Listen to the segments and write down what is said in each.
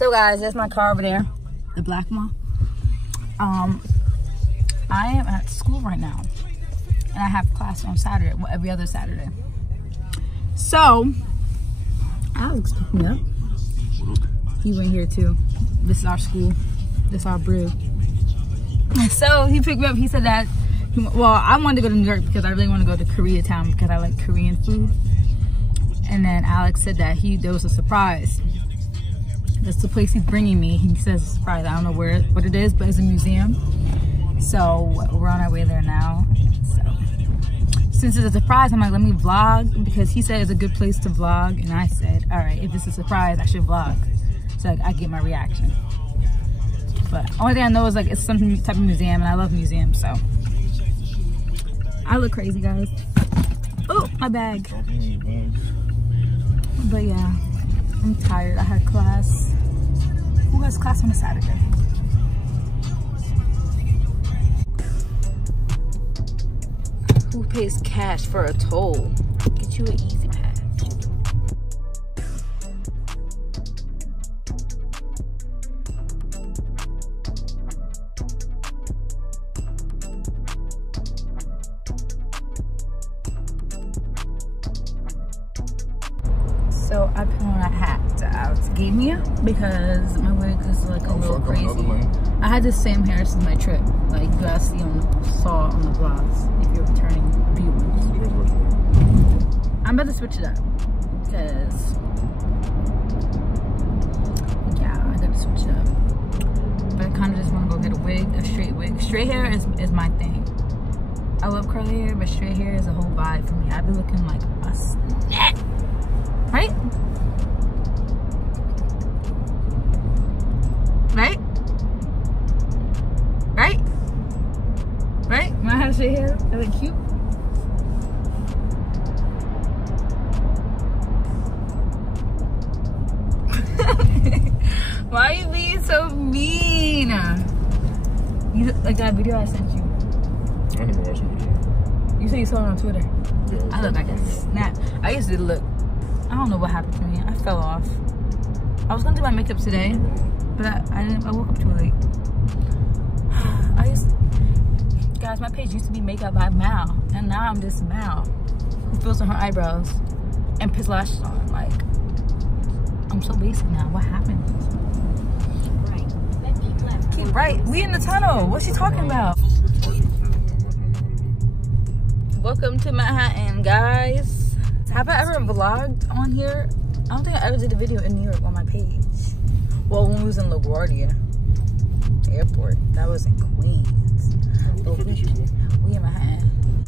So guys, there's my car over there, the black one. I am at school right now, and I have class on Saturday, well, every other Saturday. So Alex picked me up. He went here too. This is our school. This is our brew. So he picked me up. He said that, well, I wanted to go to New York because I really want to go to Koreatown because I like Korean food. And then Alex said that there was a surprise. That's the place he's bringing me. He says it's a surprise. I don't know what it is, but it's a museum. So we're on our way there now. So since it's a surprise, I'm like, let me vlog, because he said it's a good place to vlog. And I said, all right, if it's a surprise, I should vlog. So I get my reaction. But only thing I know is like it's some type of museum, and I love museums, so. I look crazy, guys. Oh, my bag. But yeah, I'm tired. I had class. Who has class on a Saturday? Who pays cash for a toll? Get you an easy pass. So I put on a hat that Alex gave me because my wig is like a little crazy. I had the same hair since my trip. Like you guys saw on the vlogs if you're returning viewers. I'm about to switch it up because yeah, I gotta switch it up. But I kind of just want to go get a wig, a straight wig. Straight hair is my thing. I love curly hair, but straight hair is a whole vibe for me. I be looking like a snack. Right? Right? Right? Right? When I have straight hair, I look cute. Why are you being so mean? You like that video I sent you? I never watched the video. You said you saw it on Twitter. Yeah, I look like a snap. I used to look. I don't know what happened to me. I fell off. I was gonna do my makeup today, but I woke up too late. Guys, my page used to be makeup by Mal, and now I'm just Mal, who fills in her eyebrows and puts lashes on. Like, I'm so basic now. What happened? Keep right. We in the tunnel. What's she talking about? Welcome to Manhattan, guys. Have I ever vlogged on here? I don't think I ever did a video in New York on my page. Well, when we was in LaGuardia Airport. That was in Queens. But we in Manhattan.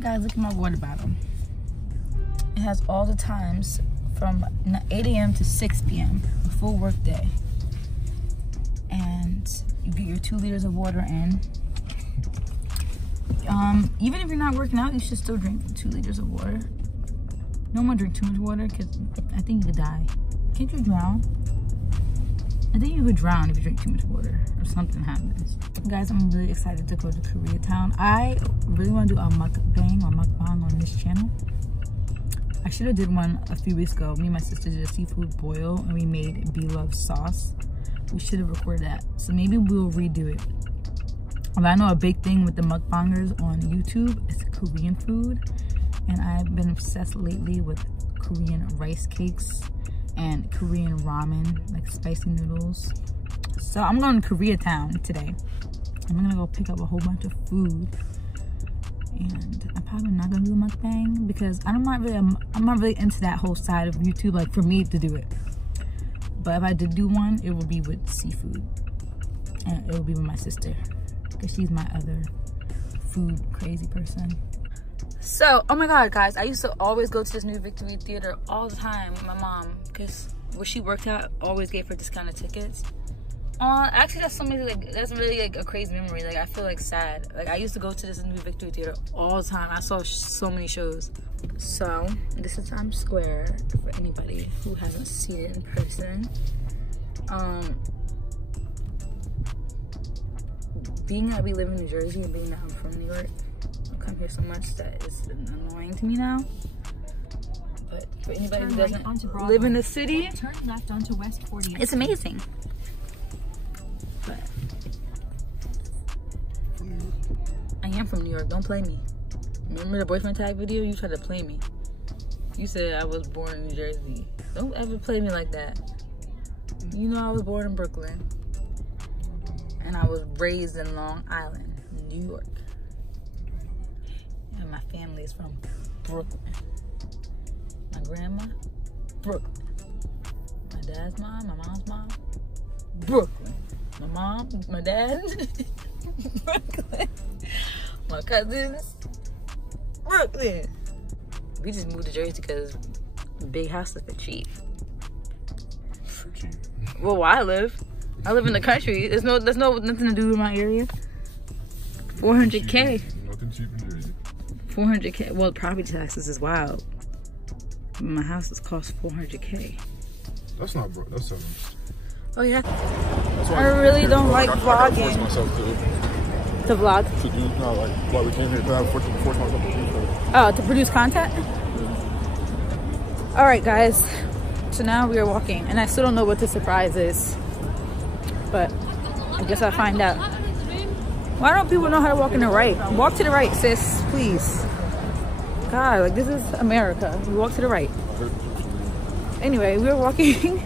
Guys, look at my water bottle. It has all the times from 8 a.m. to 6 p.m. a full work day. And you get your 2 liters of water in. Even if you're not working out, you should still drink 2 liters of water. You don't want to drink too much water because I think you could die. Can't you drown? I think you could drown if you drink too much water or something happens. Guys, I'm really excited to go to Koreatown. I really want to do a mukbang or mukbang on this channel. I should have did one a few weeks ago. Me and my sister did a seafood boil and we made beloved sauce. We should have recorded that. So maybe we'll redo it. But I know a big thing with the mukbangers on YouTube is Korean food. And I've been obsessed lately with Korean rice cakes and Korean ramen, like spicy noodles. So I'm going to Koreatown today. I'm gonna go pick up a whole bunch of food. And I'm probably not gonna do a mukbang because I'm not really into that whole side of YouTube, like for me to do it. But if I did do one, it would be with seafood. And it would be with my sister, because she's my other food crazy person. So, oh my god, guys, I used to always go to this New Victory Theater all the time with my mom, because where she worked at always gave her discounted tickets. Actually, that's something like, that's really like a crazy memory. Like, I feel like sad. Like, I used to go to this New Victory Theater all the time. I saw so many shows. So, this is Times Square for anybody who hasn't seen it in person. Being that we live in New Jersey and being that I'm from New York, I come here so much that it's annoying to me now. But for anybody who doesn't live in the city, turn left onto West 40th. it's amazing. But I am from New York. Don't play me. Remember the boyfriend tag video? You tried to play me. You said I was born in New Jersey. Don't ever play me like that. You know I was born in Brooklyn. And I was raised in Long Island, New York. And my family is from Brooklyn. My grandma, Brooklyn. My dad's mom, my mom's mom, Brooklyn. My mom, my dad, Brooklyn. My cousins, Brooklyn. We just moved to Jersey because big houses are cheap. For cheap. Well, where I live in the country. There's nothing to do in my area. 400K. Nothing cheap in Jersey. 400K. Well, property taxes is wild. My house has cost 400K. That's not broke. That's selling. Oh yeah. That's I really don't like vlogging. I force myself To vlog. to do not like why we came here. But I force myself to do so. Oh, to produce content? All right, guys. So now we are walking, and I still don't know what the surprise is, but I guess I'll find out. Why don't people know how to walk in the right? Walk to the right, sis, please. God, like, this is America. We walk to the right. Anyway, we're walking.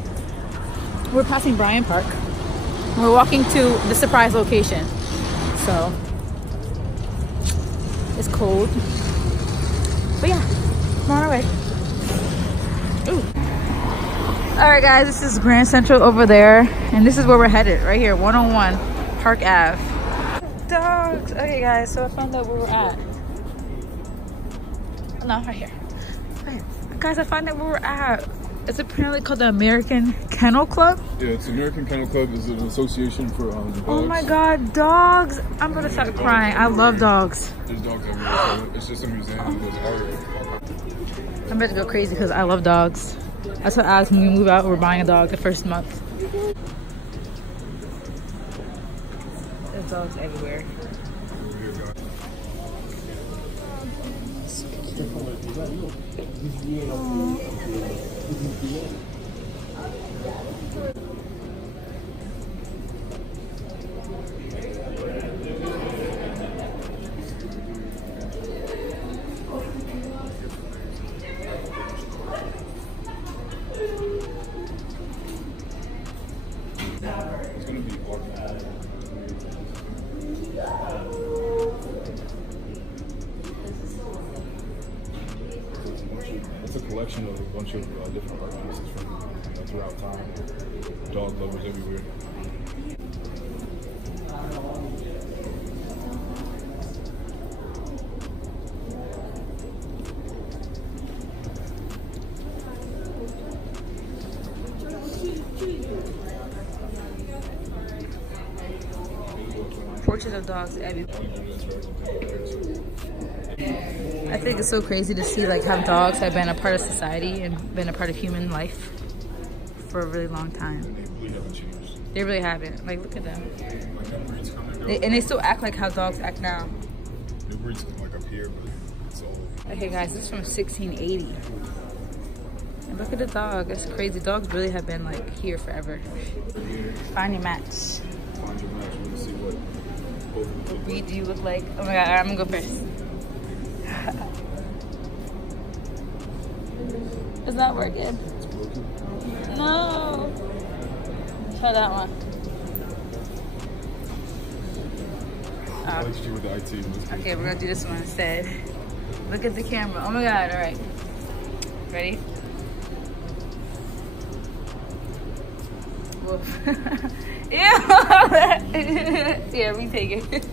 We're passing Bryant Park. We're walking to the surprise location. So it's cold, but yeah, we're on our way. Ooh. All right, guys, this is Grand Central over there, and this is where we're headed, right here, 101 Park Ave. Dogs. Okay, guys, so I found out where we're at. No, right here. Right here. Guys, I found out where we're at. It's apparently called the American Kennel Club. Yeah, it's American Kennel Club. Is an association for dogs. Oh my God, dogs! I'm gonna start crying. I love dogs. There's dogs everywhere. So it's just a museum. There's I'm about to go crazy because I love dogs. That's what Alex, when we move out, we're buying a dog the first month. There's dogs everywhere. It's gonna be hard. It's a collection of a bunch of different art pieces from throughout time. Dog lovers everywhere. Portraits of dogs everywhere. I think it's so crazy to see like how dogs have been a part of society and been a part of human life for a really long time. They really haven't. Like, look at them. And they still act like how dogs act now. New breeds come like up here, but it's all. Okay, guys, this is from 1680. And look at the dog. That's crazy. Dogs really have been like here forever. Find your match. Find your match. We're gonna see what both of them Reed, do you look like? Oh my God, I'm gonna go first. It's not working. It's broken. No. Try that one. I liked you with the IT. Okay, we're gonna do this one instead. Look at the camera. Oh my God, all right. Ready? Woof. Ew. Yeah, retake it.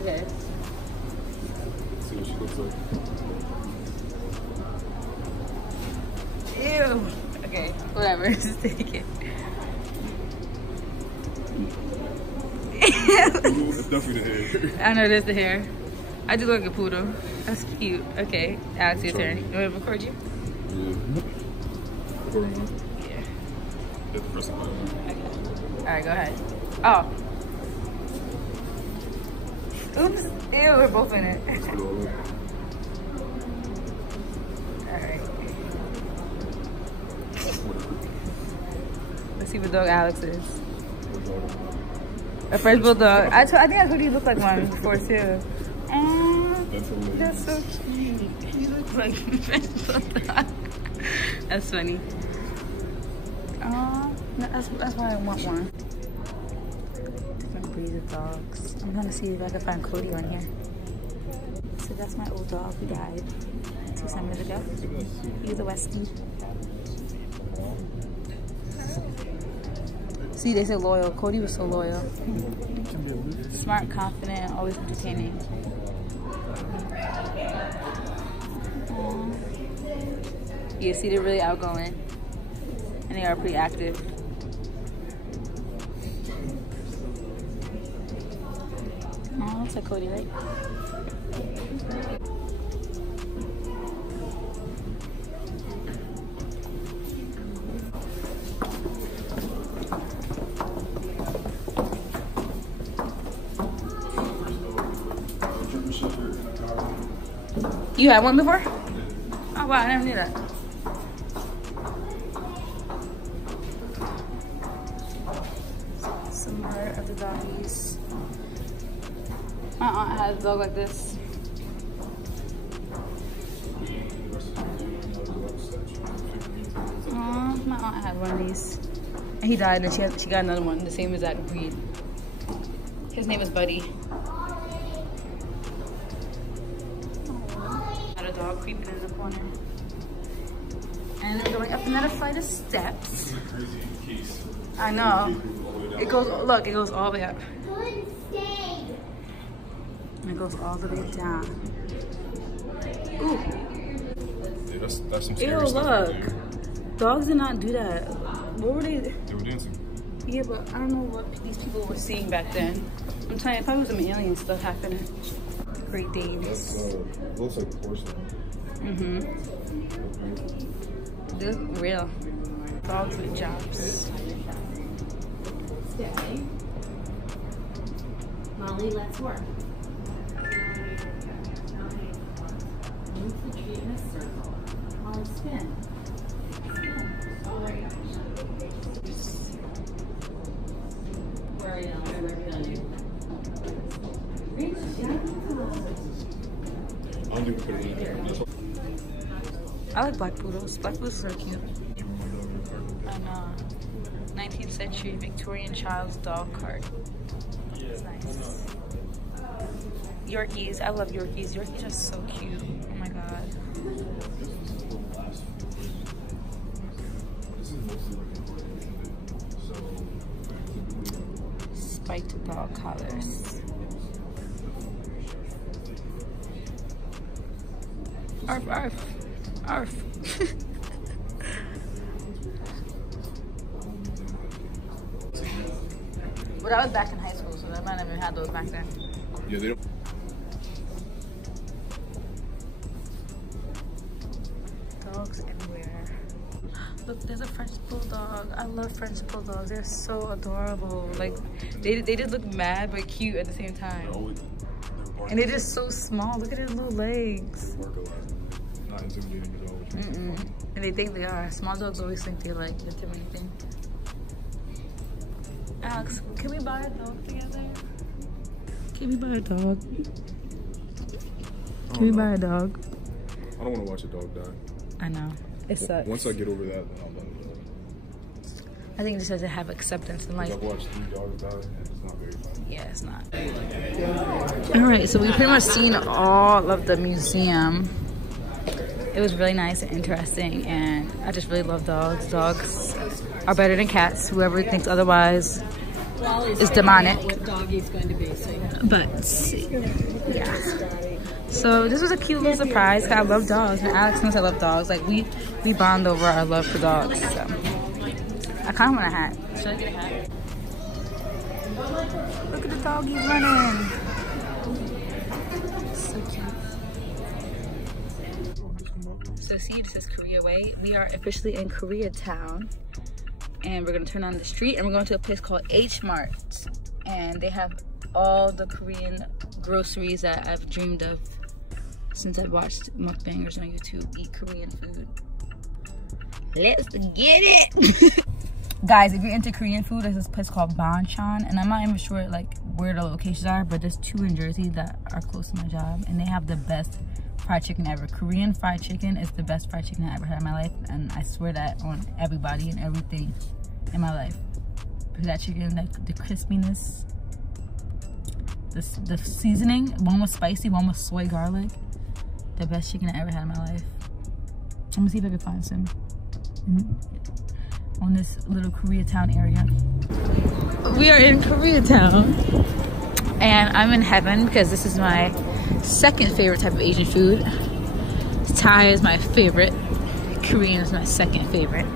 Okay. See what she looks like. Ew. Okay, whatever. Just take it. It's definitely the hair. I know that's the hair. I do look like a poodle. That's cute. Okay, Alex, your turn. You want me to record you? Yeah. Yeah. Hit the first one. Okay. All right, go ahead. Oh. Oops. Ew, we're both in it. All right. see what dog Alex is. A French bulldog. I think I heard you look like one before too. That's so cute. You look like a French bulldog. That's funny. That's why I want one. Different breeds of dogs. I'm gonna see if I can find Cody on here. So that's my old dog who died 2 summers ago. He was a Westie. See, they say loyal. Cody was so loyal. Smart, confident, always entertaining. Yeah, see, they're really outgoing. And they are pretty active. Oh, looks like Cody, right? You had one before? Oh wow, I never knew that. Some more of the doggies. My aunt had a dog like this. My aunt had one of these. And he died and she got another one, the same exact breed. His name is Buddy. Dog creeping in the corner. And then going up another flight of steps. I know. It goes, look, it goes all the way up. And it goes all the way down. Ooh. Yeah, that's some ew, look. Dogs did not do that. What were they? They were dancing. Yeah, but I don't know what these people were seeing back then. I'm telling you, if I was some alien stuff happening. Great Danes. It looks like porcelain. They look real. Dogs with jobs. Stay. Molly, let's work. Move the tree in a circle. Molly, spin. Spin. Oh, there you go. Where are you now? Where are you going? Reach down. I don't think we put it in there. I like black poodles. Black poodles are cute. I know. 19th century Victorian child's dog cart. It's nice. Yorkies. I love Yorkies. Yorkies are so cute. Oh my god. Spiked dog collars. Arf, arf, arf. But I was back in high school, so I might not even had those back then. Yeah, they don't. Dogs everywhere. Look, there's a French bulldog. I love French bulldogs. They're so adorable. Like, they just look mad but cute at the same time. And they're just so small. Look at their little legs. Not intimidating at all. And they think they are. Small dogs always think they're like intimidating. Alex, can we buy a dog together? Can we buy a dog? Can we buy a dog? I don't want to watch a dog die. I know. It sucks. Once I get over that, then I'll let it go. I think it just has to have acceptance in life. I've watched 3 dogs die, and it's not very fun. Yeah, it's not. Alright, so we've pretty much seen all of the museum. It was really nice and interesting, and I just really love dogs. Dogs are better than cats. Whoever thinks otherwise is demonic. What Doggie's going to be, so yeah. But yeah. So this was a cute little surprise. I love dogs, and Alex knows I love dogs. Like we bond over our love for dogs. So I kind of want a hat. Should I get a hat? Look at the doggies running. So cute. So see, this is Korea Way. We are officially in Koreatown, and we're gonna turn on the street, and we're going to a place called H-Mart, and they have all the Korean groceries that I've dreamed of since I've watched mukbangers on YouTube eat Korean food. Let's get it. Guys, if you're into Korean food, there's this place called Banchan, and I'm not even sure like where the locations are, but there's 2 in Jersey that are close to my job, and they have the best fried chicken ever. Korean fried chicken is the best fried chicken I ever had in my life, and I swear that on everybody and everything in my life. Because that chicken, like the crispiness, the seasoning, one was spicy, one was soy garlic. The best chicken I ever had in my life. I'm gonna see if I can find some on this little Koreatown area. We are in Koreatown, and I'm in heaven because this is my second favorite type of Asian food. Thai is my favorite. Korean is my second favorite.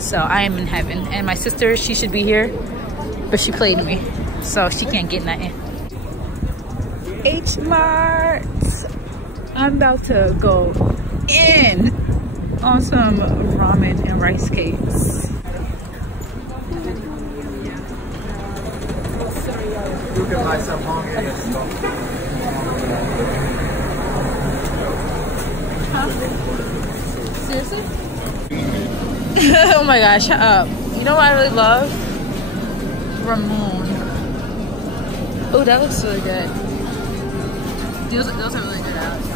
So I am in heaven. And my sister, she should be here, but she played me, so she can't get nothing. H-Mart. I'm about to go in on some ramen and rice cakes. You can buy some home in the store. Huh? Seriously? Oh my gosh, shut up. You know what I really love? Ramon. Oh, that looks really good. Those are really good, Alex.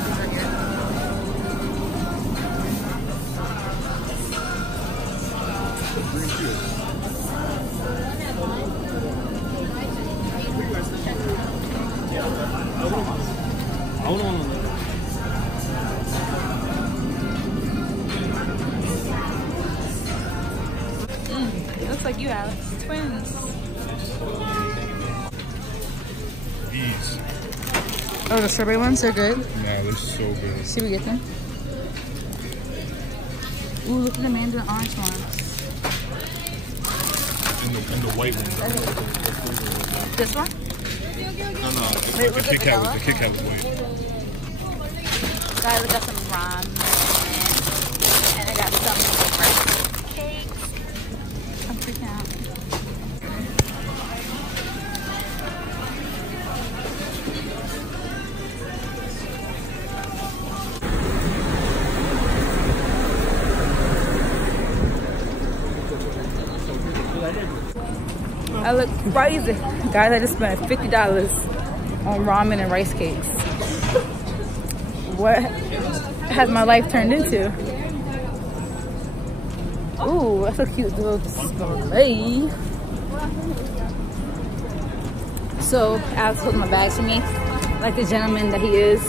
It looks like you, Alex. Twins. These. Oh, the strawberry ones, they're good. Nah, they're so good. Should we get them? Ooh, look at the mandarin orange ones. And the white one. This one? No, it's Wait, like the Kit Kat was white. Guys, I got some ramen. And I got some rice cakes. I'm freaking out. I look crazy. Guys, I just spent $50 on ramen and rice cakes. What has my life turned into? Ooh, that's a cute little display. So, Alex holding my bags for me, like the gentleman that he is.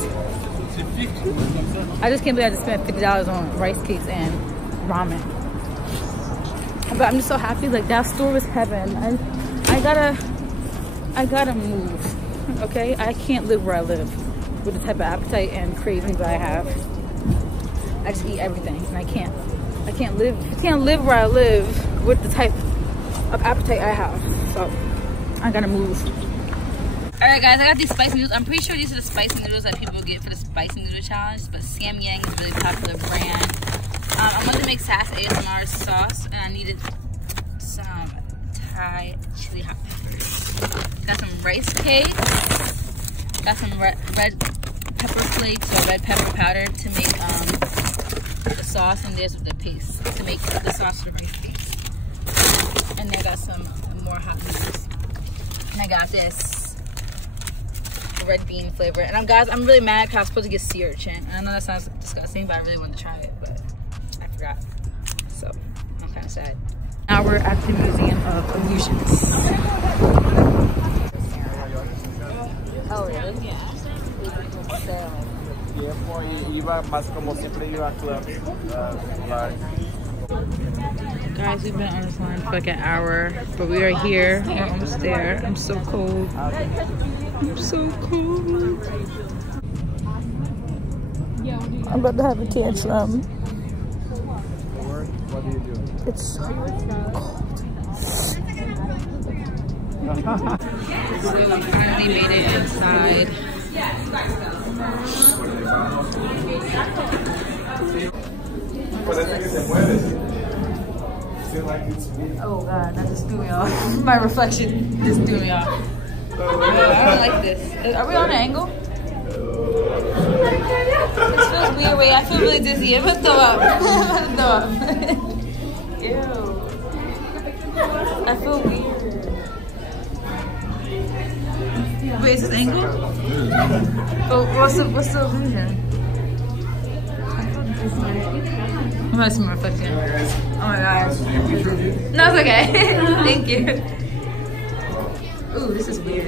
I just can't believe I just spent $50 on rice cakes and ramen. But I'm just so happy. Like, that store was heaven. I gotta move. Okay, I can't live where I live with the type of appetite and cravings I have. I just eat everything, and I can't live where I live with the type of appetite I have. So I gotta move. All right, guys, I got these spicy noodles. I'm pretty sure these are the spicy noodles that people get for the spicy noodle challenge. But Samyang is a really popular brand. I'm going to make Sass ASMR sauce, and I needed some Thai chili hot peppers. Got some rice cakes. Got some red pepper flakes or red pepper powder to make the sauce, and there's the paste to make the sauce for the rice cakes. And then I got some more hot noodles. And I got this red bean flavor. And guys, I'm really mad because I was supposed to get sea urchin. And I know that sounds disgusting, but I really wanted to try it, but I forgot. So I'm kind of sad. Now we're at the Museum of Illusions. Oh, really? Yeah. Guys, we've been on this line for like an hour, but we are here. We're almost there. I'm so cold. I'm so cold. I'm about to have a tantrum. It's so cold. So we finally made it inside. Oh god, that just threw me off. My reflection just threw me off. I don't like this. Are we on an angle? This feels weird. Wait, I feel really dizzy. I'm gonna throw up. I'm gonna throw up. Ew. I feel weird. Wait, is this angle? Oh, what's the illusion? I'm gonna see my reflection. Oh my gosh. No, it's okay. Thank you. Ooh, this is weird. I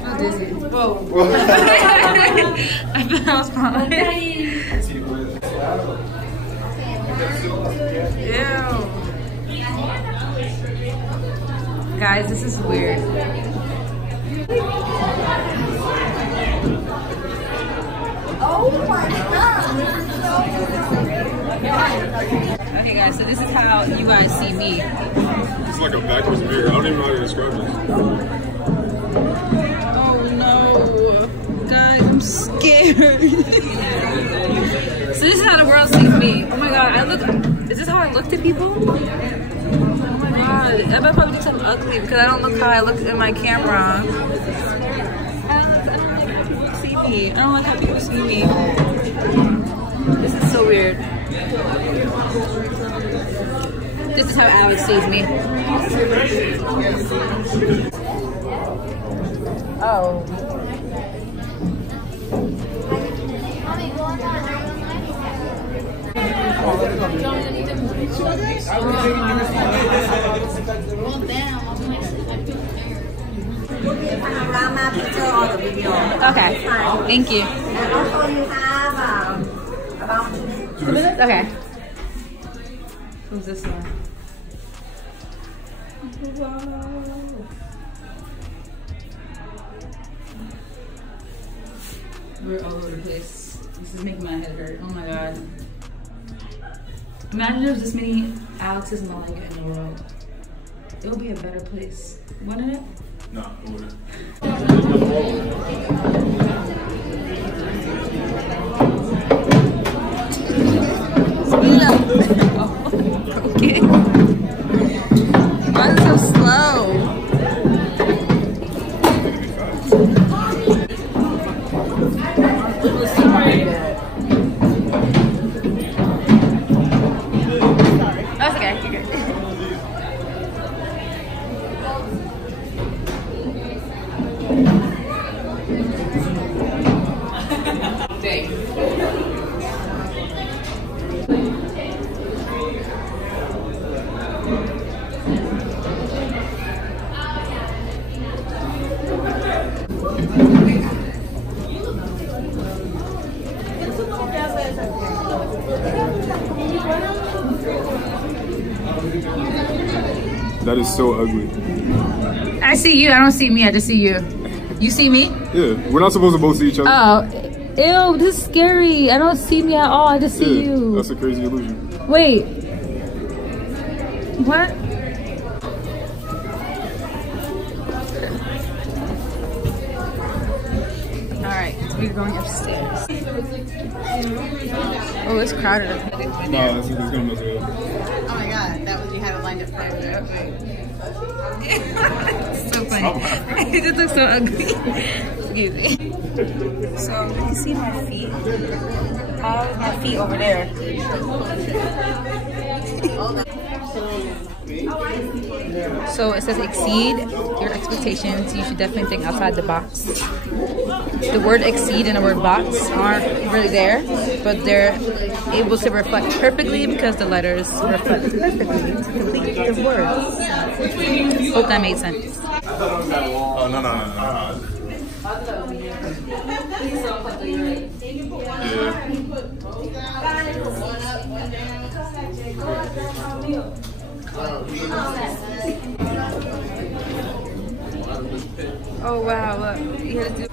feel dizzy. Whoa. I thought I was falling. Ew. Guys, this is weird. Oh my god! Okay guys, so this is how you guys see me. It's like a backwards mirror. I don't even know how to describe this. Oh no. Guys, I'm scared. So this is how the world sees me. Oh my god, is this how I look to people? Oh my god, I probably think I'm ugly because I don't look how I look in my camera. I don't like how people see me. This is so weird. This is how Alex sees me. Oh. Panorama picture or the video. Okay. Thank you. And also you have about 2 minutes? Okay. Who's this one? We're all over the place. This is making my head hurt. Oh my god. Imagine there's this many Alexes Malanga in the world. It would be a better place, wouldn't it? No, it wouldn't. Speed up. Oh, okay. Why is it so slow? That's okay. You're good. That is so ugly. I see you. I don't see me. I just see you. You see me? Yeah, we're not supposed to both see each other. Oh, ew, this is scary. I don't see me at all. I just see you. That's a crazy illusion. Wait. What? Alright, so we're going upstairs. Oh, it's crowded up here. No, it's gonna mess it up. Oh my god, that was you had it lined up for So funny. It just looks so ugly. Excuse me. So you can see my feet. How is my feet over there? So it says exceed your expectations. You should definitely think outside the box. The word exceed and the word box aren't really there, but they're able to reflect perfectly because the letters reflect perfectly to complete the words. Hope that made sense. Oh, no. Oh wow, look. You gotta do.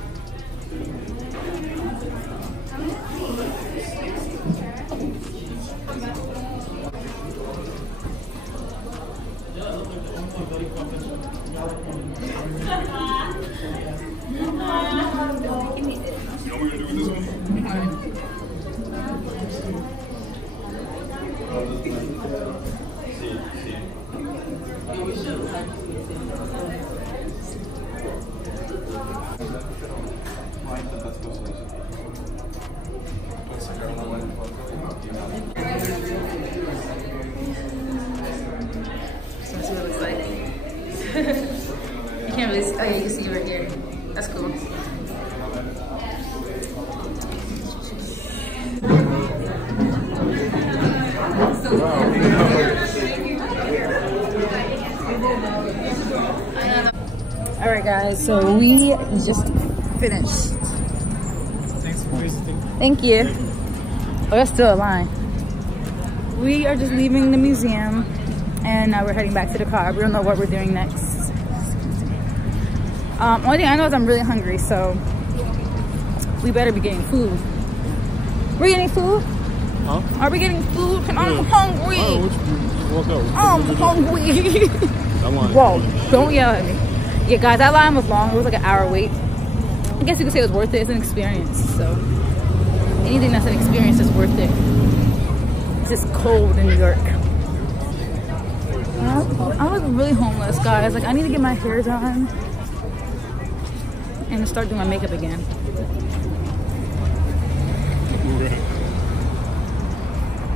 Oh yeah, you can see it right here. That's cool. All right, guys. So we just finished. Thanks for visiting. Thank you. Oh, there's still a line. We are just leaving the museum, and now we're heading back to the car. We don't know what we're doing next. Only thing I know is I'm really hungry, so we better be getting food. We're getting food? Huh? Are we getting food? I'm hungry. I'm hungry. Whoa, don't yell at me. Yeah, guys, that line was long. It was like an hour wait. I guess you could say it was worth it. It's an experience, so anything that's an experience is worth it. It's just cold in New York. I was really homeless, guys. Like, I need to get my hair done and start doing my makeup again.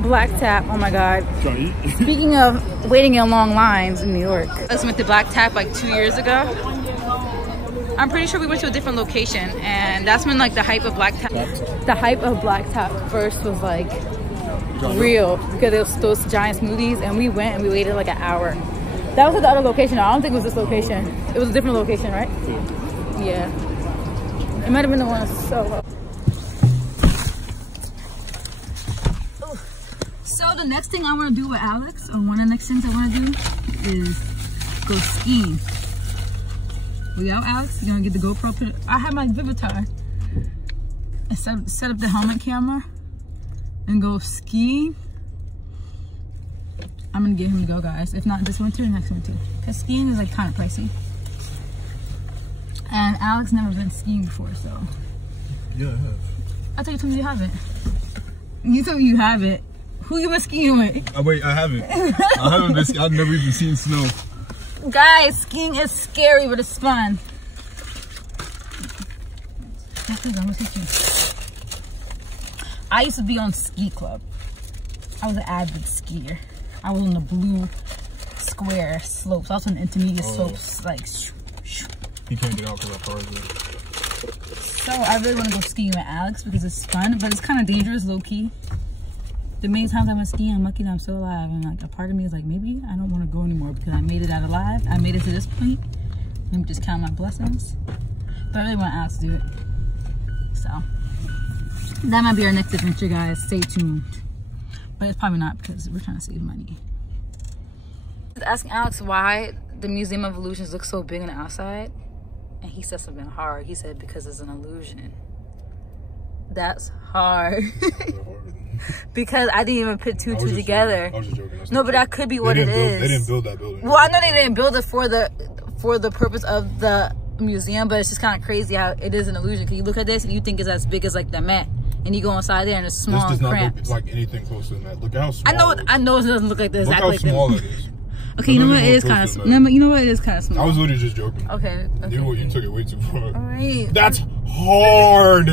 Black Tap, oh my god. Speaking of waiting in long lines in New York. I just went to Black Tap like 2 years ago. I'm pretty sure we went to a different location, and that's when like the hype of Black Tap first was like real, because it was those giant smoothies, and we went and we waited like an hour. That was at the other location. I don't think it was this location. It was a different location, right? Yeah. It might have been the one that's so low. So the next thing I want to do with Alex, or one of the next things I want to do, is go skiing. We out, Alex? You gonna get the GoPro? I have my Vivitar. I set up the helmet camera and go skiing. I'm gonna get him to go, guys. If not this winter, next winter. Because skiing is like kind of pricey. And Alex never been skiing before, so. Yeah, I have. I thought you told me you haven't. You told me you haven't. Who you been skiing with? Oh, wait, I haven't. I've never even seen snow. Guys, skiing is scary, but it's fun. I used to be on ski club. I was an avid skier. I was on the blue square slopes. I was on the intermediate slopes, like. You can't get out because how far is it? So I really want to go skiing with Alex because it's fun, but it's kind of dangerous, low key. The many times I went skiing, I'm lucky that I'm still alive, and like a part of me is like, maybe I don't want to go anymore because I made it out alive. I made it to this point. Let me just count my blessings. But I really want Alex to do it. So that might be our next adventure, guys. Stay tuned. But it's probably not, because we're trying to save money. I was asking Alex why the Museum of Illusions looks so big on the outside, and he said something hard. He said because it's an illusion. That's hard. Because I didn't even put two together. I was just joking. No, but that could be what it is. They didn't build that building. Well, I know they didn't build it for the purpose of the museum, but it's just kind of crazy how it is an illusion. Because you look at this and you think it's as big as like the Met, and you go inside there and it's small and cramped. This does not look like anything close to the Met. Look at how small it is. I know it doesn't look like this. Look how small it is. Okay, you know what? It is kind of small. No, you know what? It is kind of small. I was literally just joking. Okay. You took it way too far. All right. That's hard.